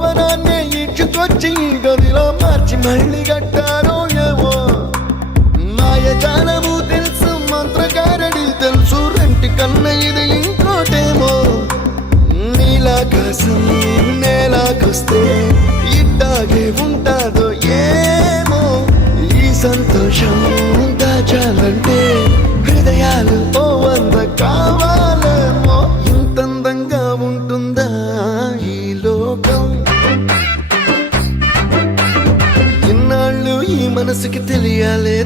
భవనాన్ని ఇచ్చుకొచ్చి గదిలో మార్చి మళ్ళీ కట్టారో ఏమో మాయజాలము తెలుసు మంత్రగారడి తెలుసు రెంటి కన్న ఇది ఇంకోటేమో నీలాకాశం నేలాకొస్తే ఇట్టాగే ఉంటాదో ఏమో ఈ సంతోషం దాచాలంటే హృదయాలు ఓ వంద కావాలేమో ఇంతందంగా ఉంటుందా ఈ లోకం ఇన్నాళ్ళు ఈ మనసుకి తెలియాలే